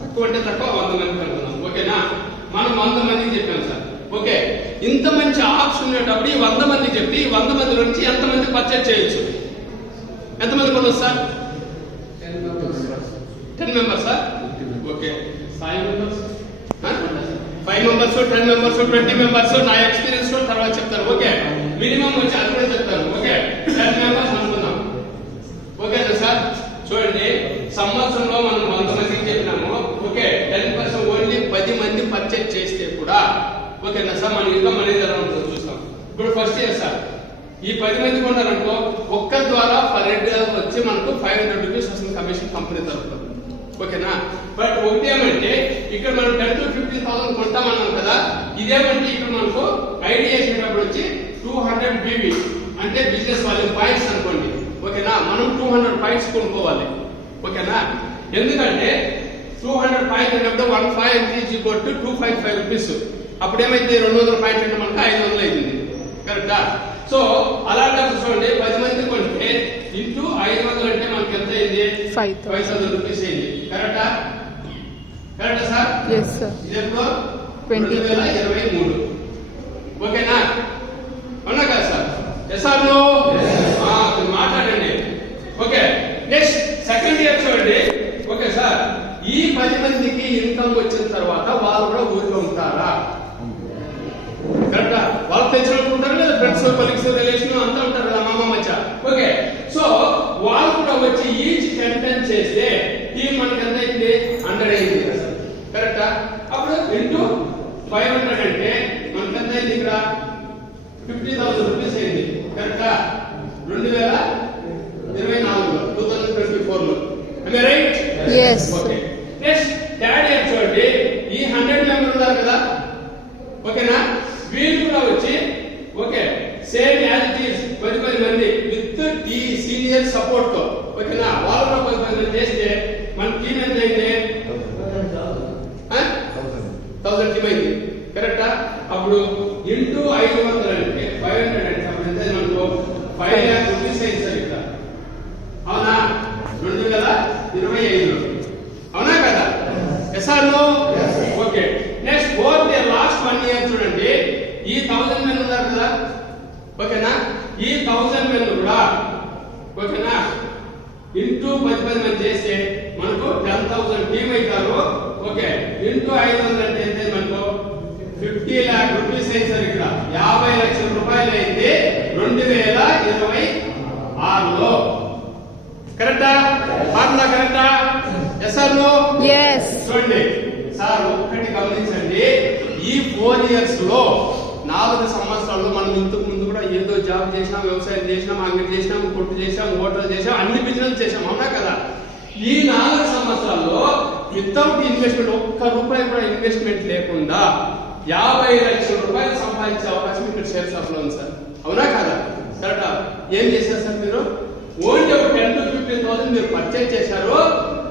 తక్కువ అంటే తక్కువ 100 మందికి అనుకుందాం. ఓకేనా? మనం 100 మందికి చెప్పాం సార్. ఓకే, ఇంత మంచి ఆప్షన్ ఉండేటప్పుడు ఈ 100 మందికి చెప్తే ఈ 100 మంది నుంచి ఎంతమంది పర్చేజ్ చేయొచ్చు? ఎంతమంది కొనవచ్చు sir? 10 members sir. Okay, 5 members, 5 members, 10 members, 20 members, నా ఎక్స్పీరియన్స్ తర్వాత చెప్తాను. ఓకే, మినిమం వచ్చి అది కూడా చెప్తాను. ఓకే, 10 మెంబర్స్ అనుకుందాం. ఓకేనా సార్? చూడండి, సంవత్సరంలో మనం 100 మందికి చెప్పినాము. ఓకే, 10% ఓన్లీ 10 మంది పర్చేజ్ చేస్తే కూడా ఓకేనా సార్ మన ఇన్కమ్ అనేది ఎలా ఉంటుందో చూస్తాం. ఇప్పుడు ఫస్ట్ ఇయర్ సార్, ఈ 10 మంది కొన్నారనుకో ఒక్క ద్వారా పర్ హెడ్ వచ్చి మనకు 500 రూపీస్ వస్తుంది కమిషన్ కంపెనీ తరఫున. ఓకేనా? బట్ ఒకటి ఏమంటే ఇక్కడ మనం 10 to 15,000 కొంటామన్నాం కదా, ఇదేమంటే ఇక్కడ మనకు ఐడియా చేసేటప్పుడు వచ్చి 200 BV అంటే బిజినెస్ వాల్యూమ్ పాయింట్స్ అనుకోండి. ఓకేనా? మనం 200 పాయింట్స్ కొనుక్కోవాలి. ఓకేనా? ఎందుకంటే 200 పాయింట్స్ అంటే 1 point is equal to 255 rupees. అప్పుడు ఏమైంది? 200 పాయింట్స్ అంటే మనకు 500 అయింది. కరెక్టా? సో అలాంటప్పుడు చూడండి, 10 మంది కొంటే ఇంటూ 500 అంటే మనకి ఎంత అయింది? 5,000 రూపీస్ అయింది. కరెక్టా? కరెక్టా సార్? yes sir. ఇది ఎప్పుడు? 2023. ఓకేనా? అవునా కదా సార్? Yes or no? మాట్లాడండి. ఓకే, నెక్స్ట్ సెకండ్ ఇయర్ చూడండి. ఓకే సార్, ఈ 10 మందికి ఇన్కమ్ వచ్చిన తర్వాత వాళ్ళు కూడా ఊరిలో ఉంటారా? కరెక్టా? వాళ్ళు తెచ్చినట్టు ఉంటారు లేదా? ఫ్రెండ్స్, కొలీగ్స్, రిలేషన్ అంతా ఉంటారు కదా, మామ మచ్చ. ఓకే, సో వాళ్ళు కూడా వచ్చి ఈచ్ 10 చేస్తే టీం మనకి ఎంత అయింది? 100 అయింది కదా సార్. కరెక్టా? అప్పుడు ఇంటూ 500 అంటే మనకి ఎంత అయింది? ఇక్కడ 50,000 రూపీస్ అయింది. కరెక్టా? 2024లో 2024లో. am I right? yes. Okay, next third year చూడండి, ఈ 100 మెంబర్ ఉన్నారు కదా. ఓకేనా? వీళ్ళు కూడా వచ్చి okay same as it is 10 మంది విత్ టీ సీనియర్ సపోర్ట్ తో. ఓకేనా? వాళ్ళు కూడా 10 మంది చేస్తే మన టీం ఎంత అయింది? 1000 టీం అయింది. కరెక్టా? అప్పుడు ఇంటూ 500 అంటే 500 అంటే అప్పుడు ఎంత మనకు 5 lakh రూపీస్ అయింది సార్ ఇక్కడ. అవునా? 2025లో. అవునా కదా? Yes or no? Okay, next fourth year last 1 year చూడండి, ఈ 1000 men ఉన్నారు కదా. ఓకేనా? ఈ 1000 men కూడా ఓకేనా ఇంటూ 10 మంది చేస్తే మనకు 10,000 టీం అవుతారు. ఓకే, ఇంటూ 500 అంటే ఎంత మనకు 50 lakh రూపీస్ అయింది సార్. ఇక్కడ 50 లక్షల రూపాయలు అయింది 2026లో. కరెక్టా? ఫార్ములా కరెక్టా? Yes or no? yes. చూడండి సార్, ఒక్కటి గమనించండి, ఈ 4 ఇయర్స్ లో 4 సంవత్సరాల్లో మనం ఇంతకు ముందు కూడా ఏదో జాబ్ చేసినాం, వ్యవసాయం చేసినాం, అంగడి చేసినాం, కొట్టు చేసాం, హోటల్ చేసాం, అన్ని బిజినెస్ చేసాం. అవునా కదా? ఈ 4 సంవత్సరాల్లో వితౌట్ ఇన్వెస్ట్మెంట్, ఒక్క రూపాయి కూడా ఇన్వెస్ట్మెంట్ లేకుండా 50 లక్షల రూపాయలు సంపాదించే అవకాశం ఇక్కడ షేర్ షాప్ లో ఉంది సార్. అవునా కదా? కరెక్టా? ఏం చేశారు సార్ మీరు? ఓన్లీ 10 to 15,000 మీరు పర్చేజ్ చేశారు.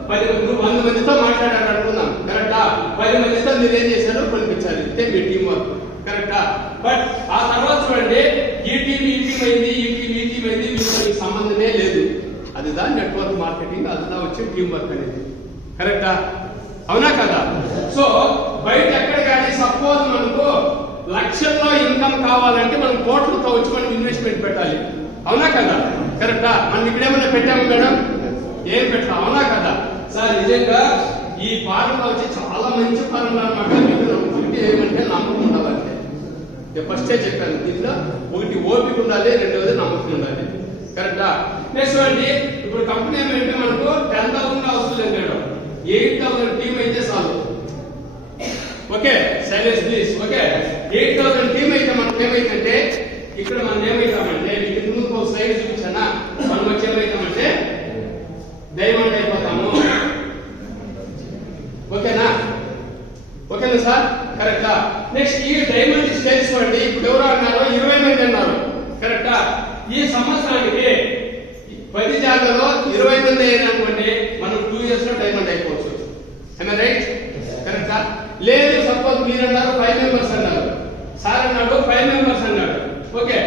100 మందితో మాట్లాడారు అనుకుందాం. కరెక్టా? 10 మందితో మీరు ఏం చేశారు? కొనిపించాలి. ఇదే మీ టీం వర్క్. కరెక్టా? బట్ ఆ తర్వాత చూడండి, ఈ టీం అయింది, ఈ టీం అయింది, వీళ్ళకి సంబంధమే లేదు. అదిదా నెట్వర్క్ మార్కెటింగ్, అదిదా వచ్చే టీం వర్క్ అనేది. కరెక్టా? అవునా కదా? సో బయట ఎక్కడ కానీ సపోజ్ మనకు లక్షల్లో ఇన్కమ్ కావాలంటే మనం కోట్లతో వచ్చి మనం ఇన్వెస్ట్మెంట్ పెట్టాలి. అవునా కదా? కరెక్టా? మనం ఇక్కడ ఏమైనా పెట్టాము మేడం? ఏం పెట్టాం? అవునా కదా సార్? నిజంగా ఈ ఫార్ములా వచ్చి చాలా మంచి ఫార్ములా అన్నమాట. ఒకటి ఏమంటే నమ్మకం ఉండాలంటే, ఫస్టే చెప్పాను, దీంట్లో ఒకటి ఓపిక ఉండాలి, రెండవది నమ్మకం ఉండాలి. కరెక్టా? నెక్స్ట్ అండి, ఇప్పుడు కంపెనీ ఏమంటే మనకు 10,000 అవసరం లేదు మేడం, 8,000 టీం అయితే చాలు. Okay, silence please. Okay, 8,000 team అయితే మనకు ఏమైందంటే ఇక్కడ మనం ఏమైతామంటే, మీకు ముందు స్లైడ్ చూపించానా, మనం వచ్చి ఏమైతామంటే డైమండ్ అయిపోతాము. ఓకేనా? ఓకేనా సార్? కరెక్టా? నెక్స్ట్ ఈ డైమండ్ స్టేజ్ చూడండి, ఇప్పుడు ఎవరు అన్నారు? 20 మంది అన్నారు. కరెక్టా? ఈ సంవత్సరానికి 10 జాగాలో 20 మంది అయ్యారనుకోండి, మనం 2 ఇయర్స్ లో డైమండ్ అయిపోవచ్చు. రైట్? కరెక్టా? లేదు, సపోజ్ మీరు అన్నారు 5 మెంబర్స్ అన్నారు, సార్ అన్నాడు 5 మెంబర్స్ అన్నాడు. ఓకే,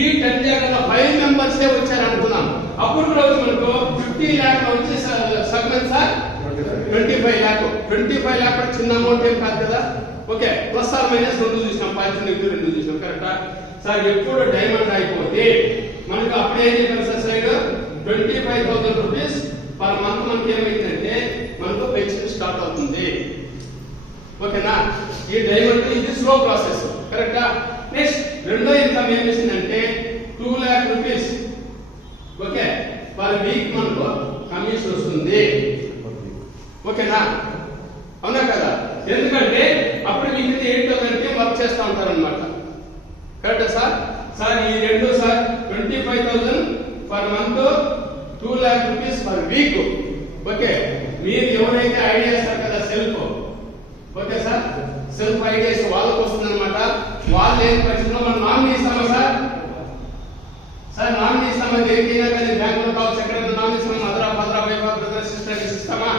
ఈ 10 జాగాలో 5 మెంబర్సే వచ్చారు అనుకున్నాం. అప్పుడు కూడా మనకు 50 lakh వచ్చి సగం సార్ 25 lakh. 25 lakh కూడా చిన్న అమౌంట్ ఏం కాదు కదా. ఓకే, ప్లస్ ఆర్ మైనస్ 2 చూసినాం, పాజిటివ్ 2 చూసినాం, కరెక్టా సార్? ఎప్పుడు డైమండ్ అయిపోతే మనకు అప్పుడే ఏం చెప్పారు sir side 25,000 rupees per month మనకి ఏమైందంటే మనకు పెన్షన్ స్టార్ట్ అవుతుంది. ఓకేనా? ఈ డైమండ్ ఇది స్లో ప్రాసెస్, కరెక్టా? నెక్స్ట్ రెండో ఇన్కమ్ ఏం చేసిందంటే 2 lakh rupees okay per week మనకు కమిషన్ వస్తుంది. ఓకేనా? అవునా కదా? ఎందుకంటే అప్పుడు మీకు 8,000 వర్క్ చేస్తూ ఉంటారు అనమాట, కరెక్టా సార్? సార్ ఈ రెండు sir 25,000 per month, 2 lakh rupees per week. Okay, మీరు ఎవరైతే ఐడియా చేస్తారు కదా self, okay sir, self ideas వాళ్ళకి వస్తుంది అనమాట. వాళ్ళు ఏం పరిస్థితిలో మనం నామినీ ఇస్తామా సార్? సార్ నామినీ ఇస్తామా? దేనికైనా కానీ బ్యాంకులో కావచ్చు, ఎక్కడైనా నామినీ ఇస్తామా? మదరా వైఫ్ బ్రదర్ సిస్టర్ ఇస్తామా?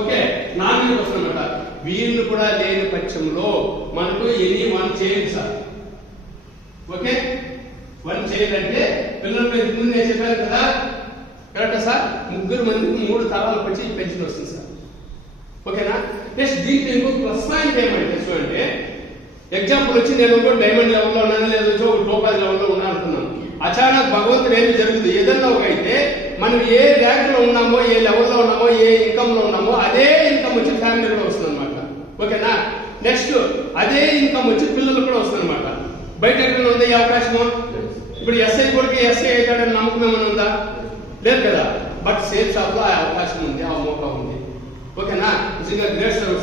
ఓకే, నామినీ వస్తుంది అనమాట. వీళ్ళు కూడా లేని పక్షంలో మనకు ఎనీ వన్ చేయండి సార్. ఓకే, వన్ చేయాలంటే పిల్లలపై ముందు నేను చెప్పాను కదా, కరెక్టా సార్? 3 మందికి 3 తరాలకు వచ్చి పెన్షన్ వస్తుంది సార్. ఓకేనా? నెక్స్ట్ దీంట్లో ఇంకో ప్లస్ పాయింట్ ఏమంటే చూడండి, ఎగ్జాంపుల్ వచ్చి నేను ఒక డైమండ్ లెవెల్లో ఉన్నాను, లేదా ఒక టోపాజ్ లెవెల్లో ఉన్నాను అనుకున్నాను. అచానక్ భగవంతుడు ఏమి జరుగుతుంది, ఏదన్నా ఒక అయితే మనం ఏ ర్యాంక్ లో ఉన్నామో, ఏ లెవెల్లో ఉన్నామో, ఏ ఇన్కమ్ లో ఉన్నామో అదే ఇన్కమ్ వచ్చి ఫ్యామిలీ కూడా వస్తుంది అనమాట. ఓకేనా? నెక్స్ట్ అదే ఇన్కమ్ వచ్చి పిల్లలు కూడా వస్తుంది అనమాట. బయట ఎక్కడ ఉంది ఈ అవకాశము? ఇప్పుడు ఎస్ఐ కొడుకు ఎస్ఐ అవుతాడని నమ్మకం ఏమైనా ఉందా? లేదు కదా. బట్ సేఫ్ షాప్ లో ఆ అవకాశం ఉంది, ఆ మోకా ఉంది. ఓకేనా? నిజంగా గ్రేట్ సార్.